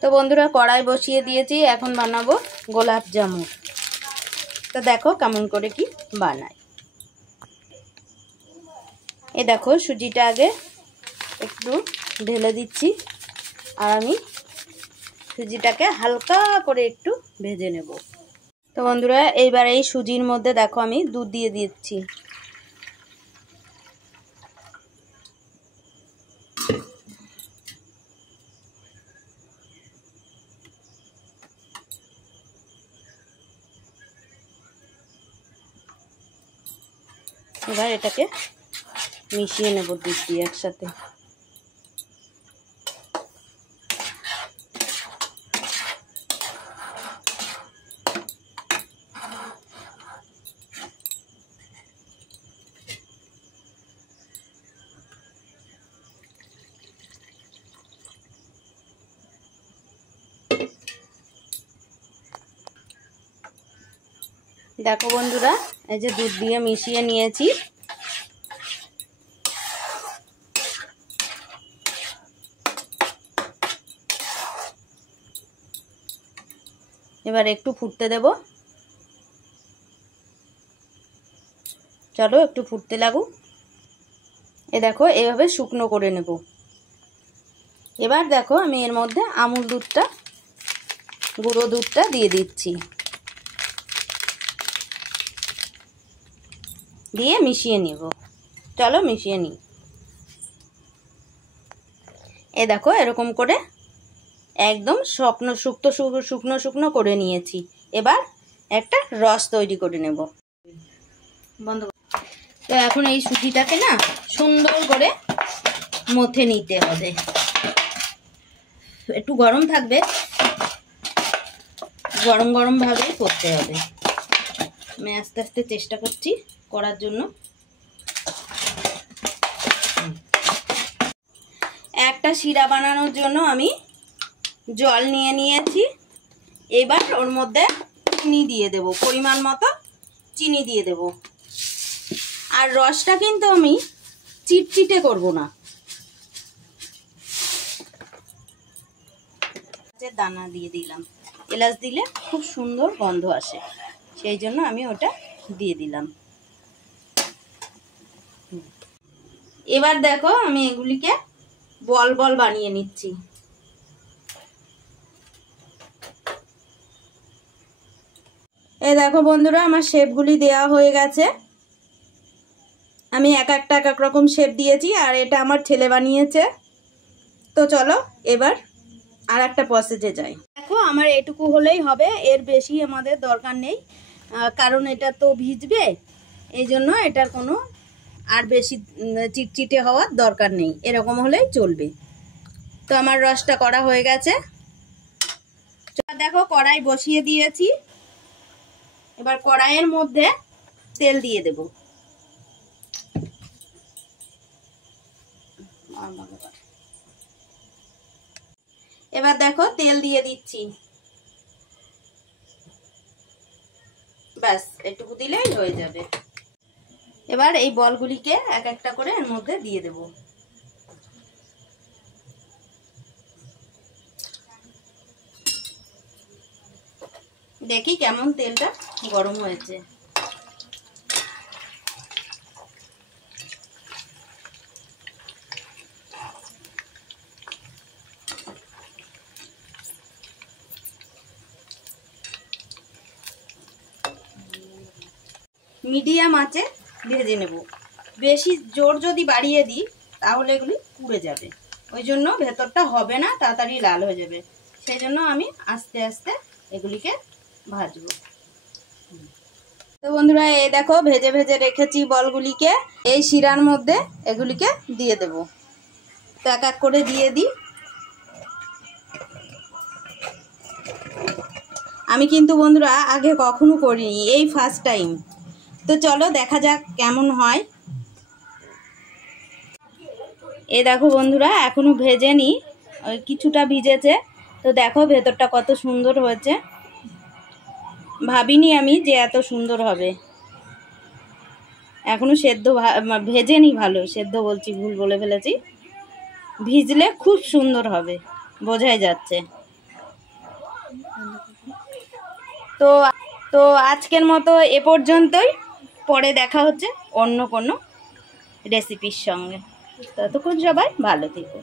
তো বন্ধুরা কড়াই বসিয়ে দিয়েছি, এখন বানাবো গোলাপ জামুন। তো দেখো কেমন করে কি বানাই। এ দেখো সুজিটা আগে একটু ঢেলে দিচ্ছি, আর আমি সুজিটাকে হালকা করে একটু ভেজে নেব। তো বন্ধুরা এইবার এই সুজির মধ্যে দেখো আমি দুধ দিয়ে দিচ্ছি। এবার এটাকে মিশিয়ে নেব দুধ দিয়ে একসাথে। দেখো বন্ধুরা এই যে দুধ দিয়ে মিশিয়ে নিয়েছি। এবার একটু ফুটতে দেব। চলো একটু ফুটতে লাগুক। এ দেখো এভাবে শুকনো করে নেব। এবার দেখো আমি এর মধ্যে আমুল দুধটা, গুঁড়ো দুধটা দিয়ে দিচ্ছি, দিয়ে মিশিয়ে নিব। চলো মিশিয়ে নিই। এ দেখো এরকম করে একদম শুকনো শুকনো করে নিয়েছি। এবার একটা রস তৈরি করে নেব। বন্ধ। তো এখন এই সুজিটাকে না সুন্দর করে মথে নিতে হবে। একটু গরম থাকবে, গরম গরম ভাবেই করতে হবে। আমি আস্তে আস্তে চেষ্টা করছি করার জন্য। একটা শিরা বানানোর জন্য আমি জল নিয়ে নিয়েছি। এবার ওর মধ্যে চিনি দিয়ে দেব, পরিমাণ মতো চিনি দিয়ে দেব। আর রসটা কিন্তু আমি চিটচিটে করব না। দানা দিয়ে দিলাম, এলাচ দিলে খুব সুন্দর গন্ধ আসে, সেই জন্য আমি ওটা দিয়ে দিলাম। এবার দেখো আমি এগুলিকে বল বল বানিয়ে নিচ্ছি। এই দেখো বন্ধুরা আমার শেপগুলি দেওয়া হয়ে গেছে। আমি এক এক রকম শেপ দিয়েছি, আর এটা আমার ছেলে বানিয়েছে। তো চলো এবার আর একটা প্রসেসে যাই। দেখো আমার এটুকু হলেই হবে, এর বেশি আমাদের দরকার নেই, কারণ এটা তো ভিজবে, এই জন্য এটার কোনো আর বেশি চিটচিটে হওয়ার দরকার নেই, এরকম হলেই চলবে। তো আমার রসটা করা হয়ে গেছে। দেখো কড়াই বসিয়ে দিয়েছি। এবার কড়াইয়ের মধ্যে তেল দিয়ে দেব। এবার দেখো তেল দিয়ে দিচ্ছি। ব্যাস এটুকু দিলেই হয়ে যাবে। এবার এই বলগুলিকে এক একটা করে এর মধ্যে দিয়ে দেব। দেখি কেমন তেলটা গরম হয়েছে। মিডিয়াম আঁচে ভেজে নেব। বেশি জোর যদি বাড়িয়ে দিই তাহলে এগুলি পুড়ে যাবে, ওই জন্য ভেতরটা হবে না, তাড়াতাড়ি লাল হয়ে যাবে। সেই জন্য আমি আস্তে আস্তে এগুলিকে ভাজবো। তো বন্ধুরা এই দেখো ভেজে ভেজে রেখেছি বলগুলিকে, এই শিরার মধ্যে এগুলিকে দিয়ে দেব। তো এক এক করে দিয়ে দিই। আমি কিন্তু বন্ধুরা আগে কখনো করিনি, এই ফার্স্ট টাইম। তো চলো দেখা যাক কেমন হয়। এ দেখো বন্ধুরা এখনো ভেজেনি, কিছুটা ভিজেছে। তো দেখো ভেতরটা কত সুন্দর হয়েছে। ভাবিনি আমি যে এত সুন্দর হবে। এখনো সেদ্ধ ভেজেনি ভালো, সেদ্ধ বলছি ভুল বলে ফেলেছি। ভিজলে খুব সুন্দর হবে, বোঝাই যাচ্ছে। তো তো আজকের মতো এ পর্যন্তই, পরে দেখা হচ্ছে অন্য কোনো রেসিপির সঙ্গে। ততক্ষণ সবাই ভালো থেকো।